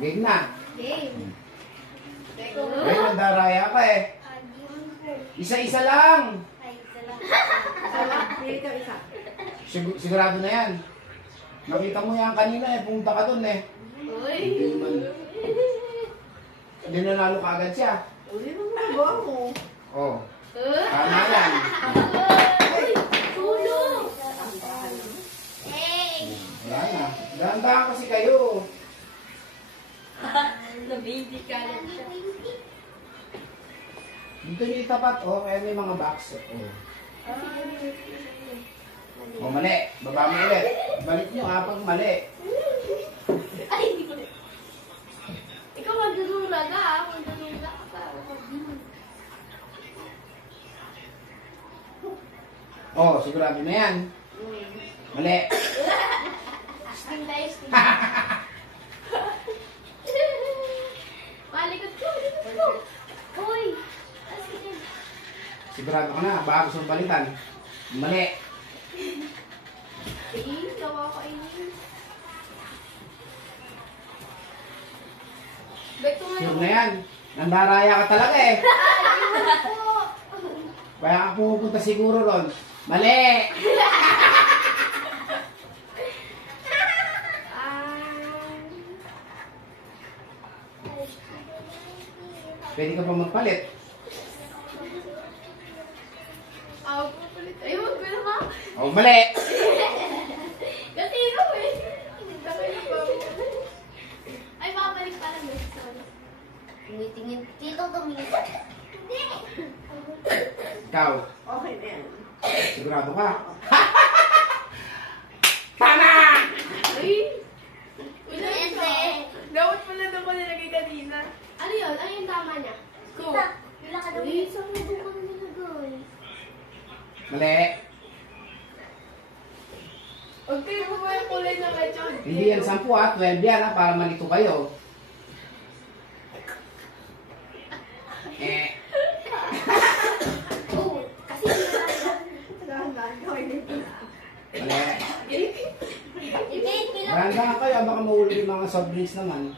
game na. Game. Ngayon, nandaraya ka eh. Isa-isa lang. Pili ka isa. Sigurado na yan. Nakita mo yan kanina eh. Pumunta ka dun eh. Uy. Hindi nanalo ka agad siya. Uy, nung nagawa mo. Oh. Tama yan. Uy, tulong. Wala na. Dahan-dahan kasi kayo. Nabindi ka lang siya. Dito nyo itapat, oh. Kaya may mga box. Oh. Oh, mali. Baba mo ulit. Balik nyo ha, pag mali. Ay, hindi ko. Ikaw magdudula ka ha. Magdudula ka. Oh, sigurado na yan. Mali. Sting tayo, sting. Malikot ko, malikot ko. Uy. Sigurado ka na. Baka gusto mong balitan. Mali. Eh, gawa ko ini. Ba't ko nga Sure na yan. Nandaraya ka talaga eh. Kaya ka pupunta siguro ron. Mali. Pwede ka pa magpalit. Ay, wag ko na ba? Oh, mali. Kasi ikaw eh. Ay, makabalik pa lang. Sorry. Tingin. Tito, tumingin. Hindi. Ikaw. Okay na yan. Sigurado ka. Tama! Ay! Dapat pala na ko nilagay kanina. Ano yun? Ano yung tama niya? Go. Wala ka daw. Ay, saan mo doon ka nilagay? Mali. Huwag kayo mo ba yung kulay ng lechon? Hindi yan 10 ha. 12 yan ha. Para malito kayo. Eh. Oh, kasi Mali. Marandahan kayo. Baka mahulog yung mga soft drinks naman.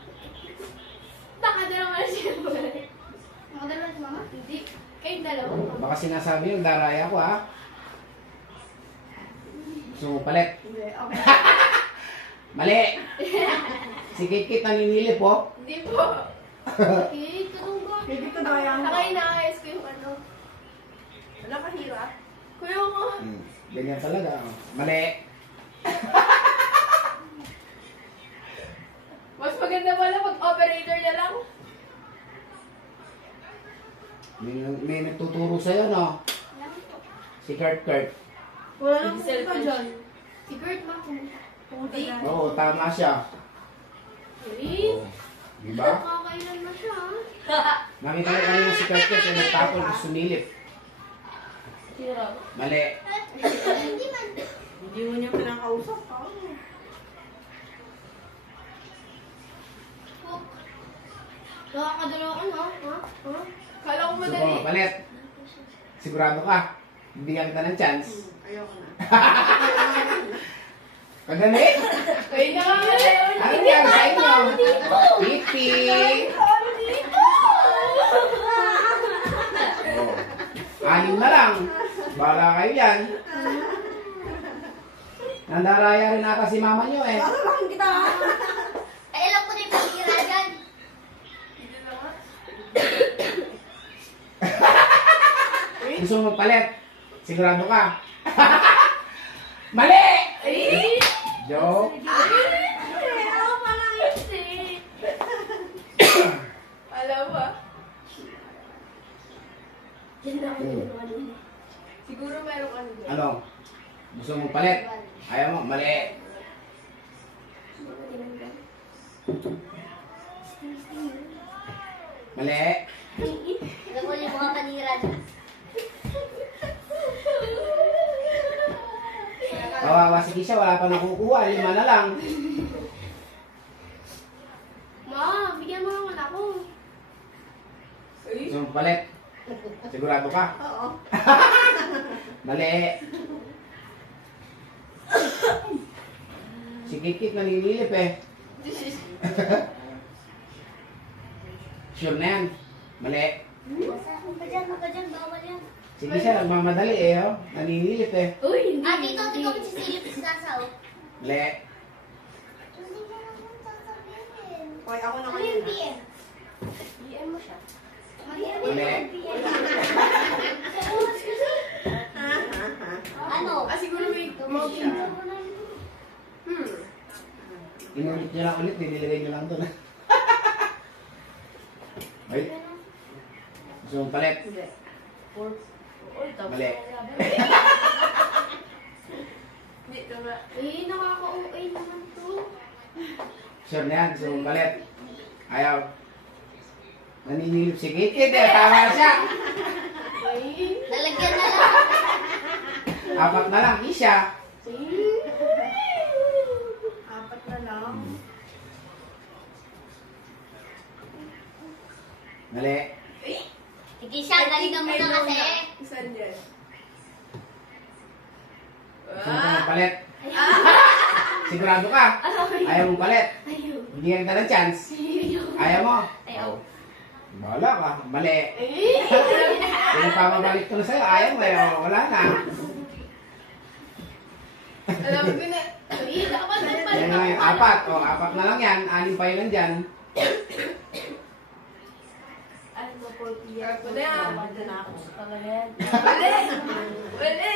baka dalawa siya. Baka dalawa si mama? Hindi. Kayong dalawa. Baka sinasabi yung daraya ko ha. Gusto mo palit? Hindi. Okay. Mali. Si Kikit naninilip po. Hindi po. Kate, anong ba? Hindi ko na yan. Nakay naayos ko yung ano. Wala kahirap. Kuya ko. Ganyan talaga. Oh. Mali. Mas maganda pala mag-operator na lang. May nagtuturo sa'yo, no? Si Kurt. Wala nang pumunta dyan. Si Kurt ma. Pumunta dyan. Oo, tama siya. Eh? Oh. Diba? Nakakailan na siya ha? Nakita ko kanina si Kurt kaya nagtapon, gusto sumilip. Sigurado. Mali. Hindi mo niya pinakausap. Nakakadalawa ka na, ha? Ha? Kala ko Gusto madali. mo mapalit. Sigurado ka. Bigyan kita ng chance. Ayoko na. Kagani? Ay, nakakalayo. Ano yan sa inyo? Pipi! Oh. 6 na lang. Bala kayo yan. Nandaraya rin ata si mama nyo eh. Ano lang kita? Ay, alam ko na yung pagkira dyan. Gusto mo magpalit? Sigurado ka? Mali! Ay! Joke. Ay! Ako parang hindi. Alam mo ah. Siguro meron ano doon. Ano? Gusto mo magpalit? Ayaw mo? Mali. Mali. Alam ko yung mga kanira dyan. Kawawa si Kisha, wala pa nakukuha. 5 na lang. Ma, bigyan mo naman ako. Gusto mo magpalit? Sigurado ka? Oo. Mali. Si Kikit naninilip eh. Sure na yan. Mali. Ano ba dyan? Bawal yan. Sige siya, nagmamadali eh. Oh. Naninilip eh. Uy, hindi. Tito, tingnan mo si Silip sa sasaw. Mali. Hindi ka naman sasabihin. Okay, ako na Ano kanina. yung PM? PM mo siya. Mali. Ano? Ah, siguro may siya. Inulit niyo lang ulit, dinilagay niyo lang doon. Wait. Gusto mong palit? Hindi. Mali. Hindi ka ba? Eh, nakaka-OA naman to. Sure na yan, gusto mong palit? Ayaw. Naninilip si Kit eh, tama siya. Lalagyan na lang. 4 na lang, Isha. 4 na lang. Mali. Sige siya, galingan mo na kasi. Saan dyan? Gusto mong palit? Sigurado ka? Ayaw mong palit? Ayaw. Bigyan kita ng chance. Ayaw mo? Ayaw. Bahala ka. Mali. Kung pamabalik ko na sa'yo, ayaw mo eh. Wala na. Alam ko na. Eh, dapat Yan nagpalit na yung 4. O, 4 na lang yan. 6 pa yun nandyan. Ano ba po, Pia? Ako na yan. Pangalan. Mali! Mali!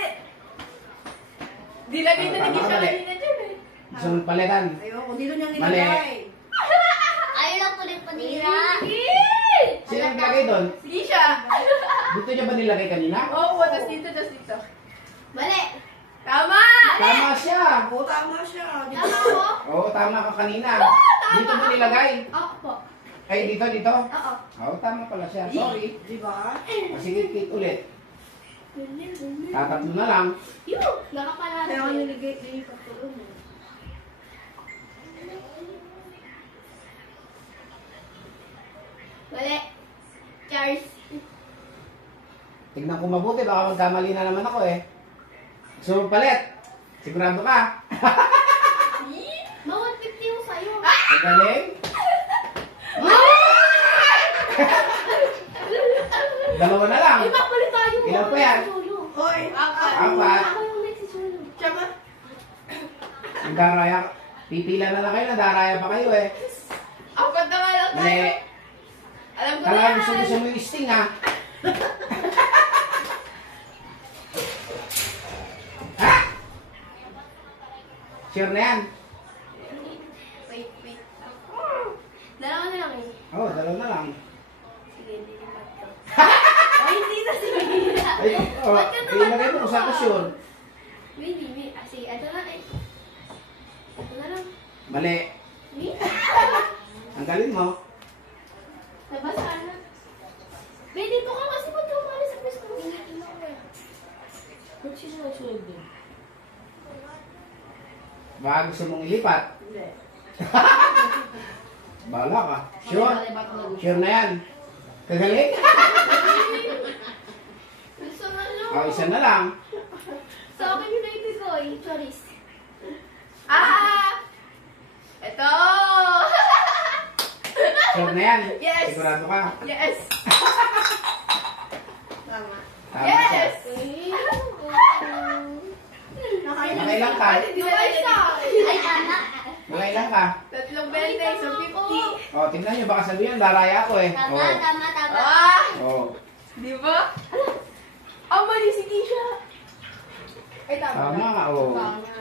Dilagay na Tama naging ka, siya mali. kanina dyan eh. Gusto mong palitan? Ayoko, dito niyang Mali. nilagay. Ayaw lang po ng panira. Sino ang nilagay doon? Sige siya. Dito niya ba nilagay kanina? Oo, tas dito, tas dito. Mali. Tama! Tama siya. Oo, tama siya. Tama ko? Oo, tama ka kanina. Dito mo nilagay. Ako po. Ay, dito. Oo. Oo, tama pala siya. Sorry. Di ba? O, sige, Kate ulit. Tatatlo na lang. Yun! Nakapanalo. Kaya ako niligay din yung katulong mo. Mali. Charles. Tignan ko mabuti, baka magkamali na naman ako eh. Gusto mong palit? Sigurado ka? Bawat 50 yung sa'yo. Ang galing? Dalawa na lang. Ay, mapalit tayo. Ilan pa yan? Hoy! 4. Ako yung nagsisulo. Siya ba? Ang daraya. Pipila na lang kayo, nadaraya pa kayo eh. 4 na nga lang tayo. Mali. Alam ko na Talaga yan. gusto mo yung sting ha. Ha? Sure na yan. Wait. Dalawa na lang eh. Oo, dalawa na lang. Sige, hindi naman to. Ay, hindi na si Mira. Ay, oh, Ba't ka naman ilagay mo kung saan ka sure. Hindi. Sige, ito na eh. Ito na lang. Mali. Ang galing mo. Nabasa na. Babe, dito ka kasi ba't ka umalis sa pwesto mo? Hindi ko eh. Ba't siya nasusunod din? Baka gusto mong ilipat. Hindi. Bahala ka. Sure? Sure na yan. Kagaling? Gusto na lang. O, isa na lang. Sa akin yung naibigay. Charis. Ito! Sure na yan. Yes. Sigurado ka. Yes! Tama. Tama Yes! siya. Nakailan ka? Hindi na isa. Ay, tama. Nakailan ka? 3 bente, so 50. O, tingnan nyo. Baka sabihin, daraya ako eh. Tama. Oo. Di ba? Mali si Keisha. Ay, Tama nga, oo. Tama.